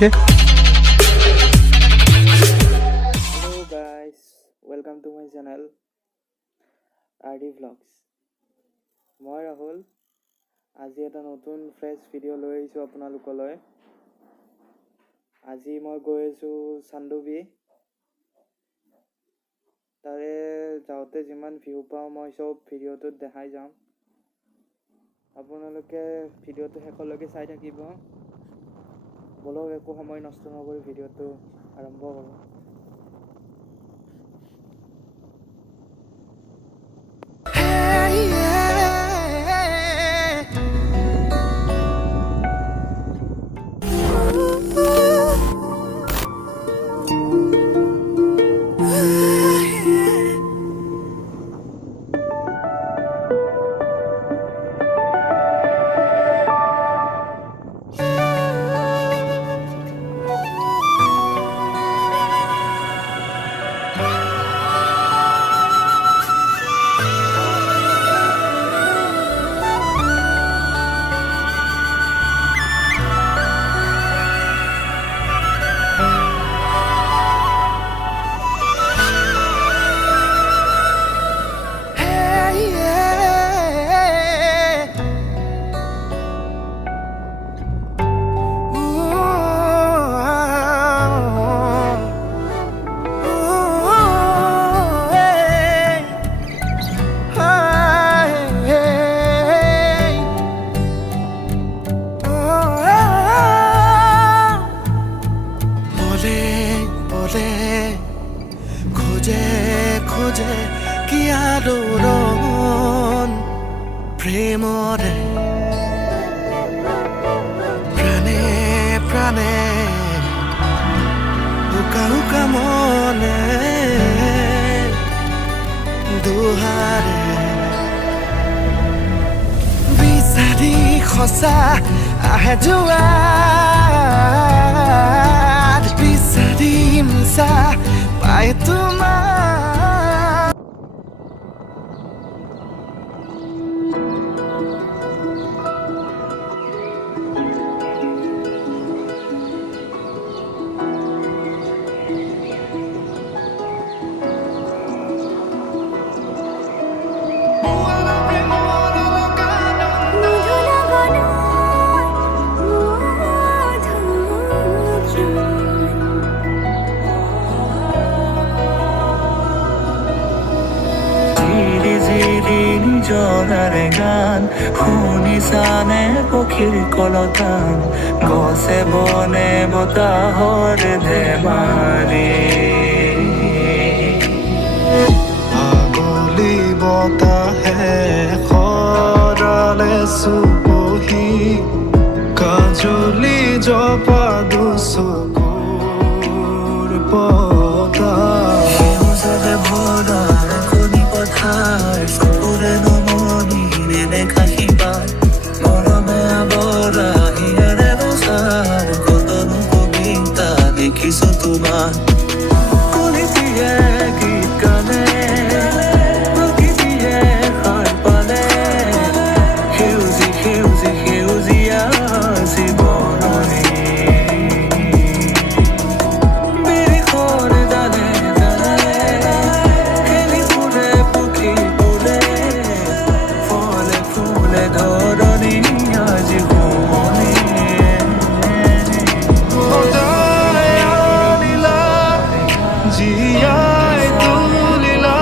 Okay. Hello guys, welcome to my channel RD Vlogs. মই ৰাহুল আজি এটা নতুন ফ্ৰেছ ভিডিঅ' লৈ আহিছোঁ আপোনালোকলৈ। আজি মই গৈ আছোঁ চান্দুবি। তাৰে যাওঁতে যিমান ভিউ পাওঁ মই চব ভিডিঅ'টোত দেখাই যাম। আপোনালোকে ভিডিঅ'টো শেষলৈকে চাই থাকিব। বলক একো সময় নষ্ট নকৰি ভিডিঅ'টো আৰম্ভ কৰোঁ। খোজে কি আলোড়ন প্ৰেমৰে প্ৰাণে প্ৰাণে উকা উকা মনে দুহাৰে বিচাৰি সঁচা আহে জোৱাত বিচাৰি মিছা পাই তোমাৰ জৰাৰে গান শুনিছানে পক্ষীৰ কলতান গছে বনে বতাহৰ ধেমালি আগলি বতাহে খৰালে চুপহি কাজলি জপা দুচকুৰ পতা সেউজৰে ভৰা কণী পথাৰ চকুৰে নমনি নেদেখা সিপাৰ মৰমে আৱৰা হিয়াৰে ৰচাৰ কতনো কবিতা দেখিছো তোমাৰ কলিতিয়ে গীত গানে প্ৰকৃতিয়ে সাৰ পালে সেউজী সেউজী সেউজীয়া জীৱননী বিৰিখৰ ডালে ডালে খেলি ফুৰে পক্ষী ফুলে ফলে ফুলে ধৰণী আজি শুৱনি জীয়াই তুলিলা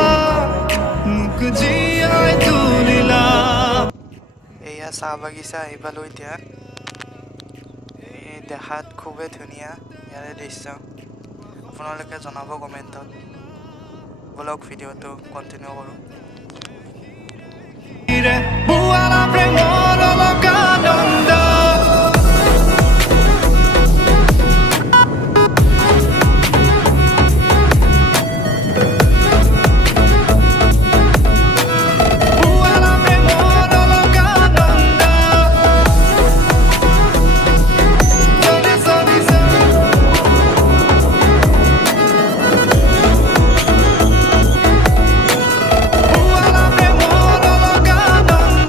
মোক জীয়াই তুলিলা এয়া চাহ বাগিচা আহি পালোঁ এতিয়া। এই দেখাত খুবেই ধুনীয়া ইয়াৰে দৃশ্য। আপোনালোকে জনাব কমেণ্টত। বলক ভিডিঅ'টো কণ্টিনিউ কৰোঁ। বুৱালা প্ৰেমৰ অলকানন্দ বুৱালা প্ৰেমৰ অলকানন্দ চলি চলিছে বুৱালা প্ৰেমৰ অলকানন্দ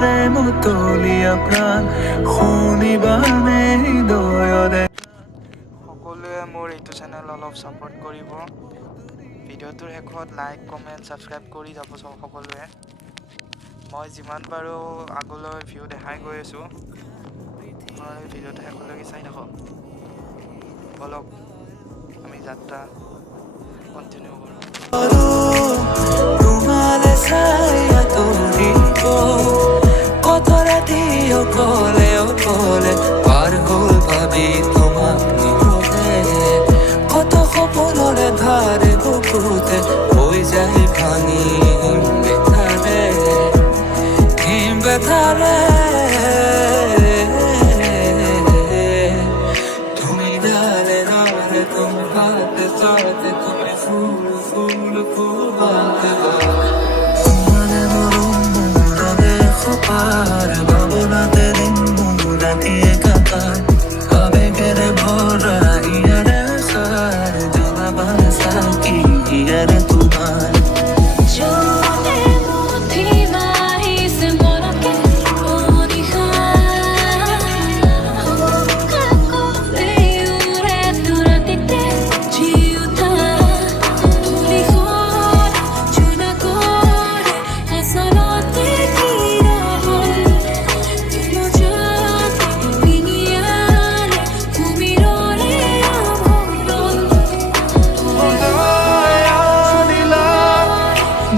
দৰে মুতলীয়া প্ৰাণ শুনিবানে হৃদয়ৰে সকলোৱে মোৰ এইটো চেনেল অলপ ছাপোৰ্ট কৰিব ভিডিঅ'টোৰ শেষত লাইক কমেণ্ট ছাবস্ক্ৰাইব কৰি যাব সকলোৱে মই যিমান পাৰোঁ আগলৈ ভিউ দেখাই গৈ আছোঁ আপোনালোকে ভিডিঅ'টো শেষলৈকে চাই থাকক বলক আমি যাত্ৰা কণ্টিনিউ কৰোঁ তোমালে চাই আঁতৰিব কত ৰাতি অকলে অকলে পাৰ হ'ল ভাবি তোমাক নিবলে কত সপোনৰে ধাৰে বুকুতে হৈ যায় ভাঙি হিম বেথাৰে তুমি ডালে ডালে তুমি হাতে চাতে তুমি ফুল ফুল ফুলতে তোমারে মরম মুরাদে খপার বাবনাতে দিন মুরাতি একাকার আবেগের ভরা ইয়ারে সার জানাবার সাকি ইয়ারে তোমার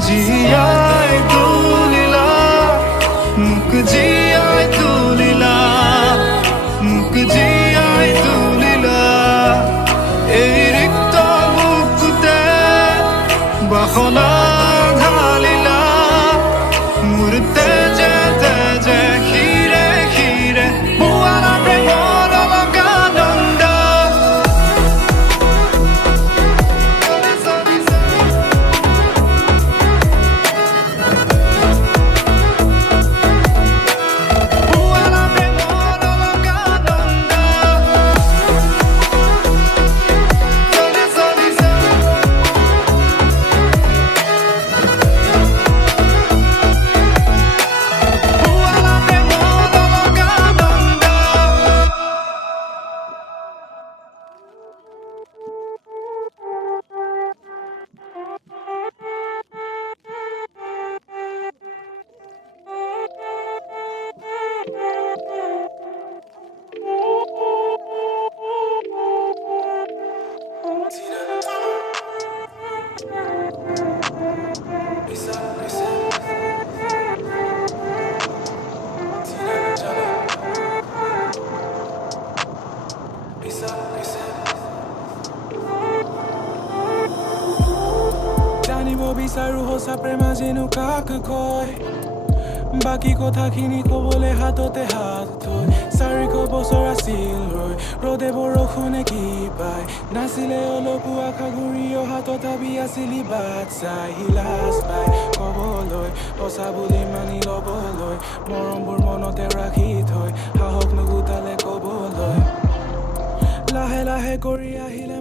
জিয়াই তুলিলা মুখ জিয়াই তুলিলা মুখ জিয়াই তুলিলা এই ৰিক্ত বুকুতে বাসনা ঢালিলা মোৰ তেজে তেজে খিৰে খিৰে পুৱালা প্ৰেমৰ লগা নন্দ জানিব বিচাৰো সঁচা প্ৰেমা যেনো কাক কয় বাকী কথাখিনি ক'বলৈ হাততে হাত থৈ 400 বছৰ আছিল ৰৈ ৰ'দে বৰষুণে কি পায় নাছিলে অলপো আশা ঘূৰি অহা তথাপি আছিলি বাট চাই হিলাচ পাই ক'বলৈ সঁচা বুলি মানি ল'বলৈ মৰমবোৰ মনতে ৰাখি থৈ সাহস নুগুটালে ক'বলৈ লাহে লাহে কৰি আহিলে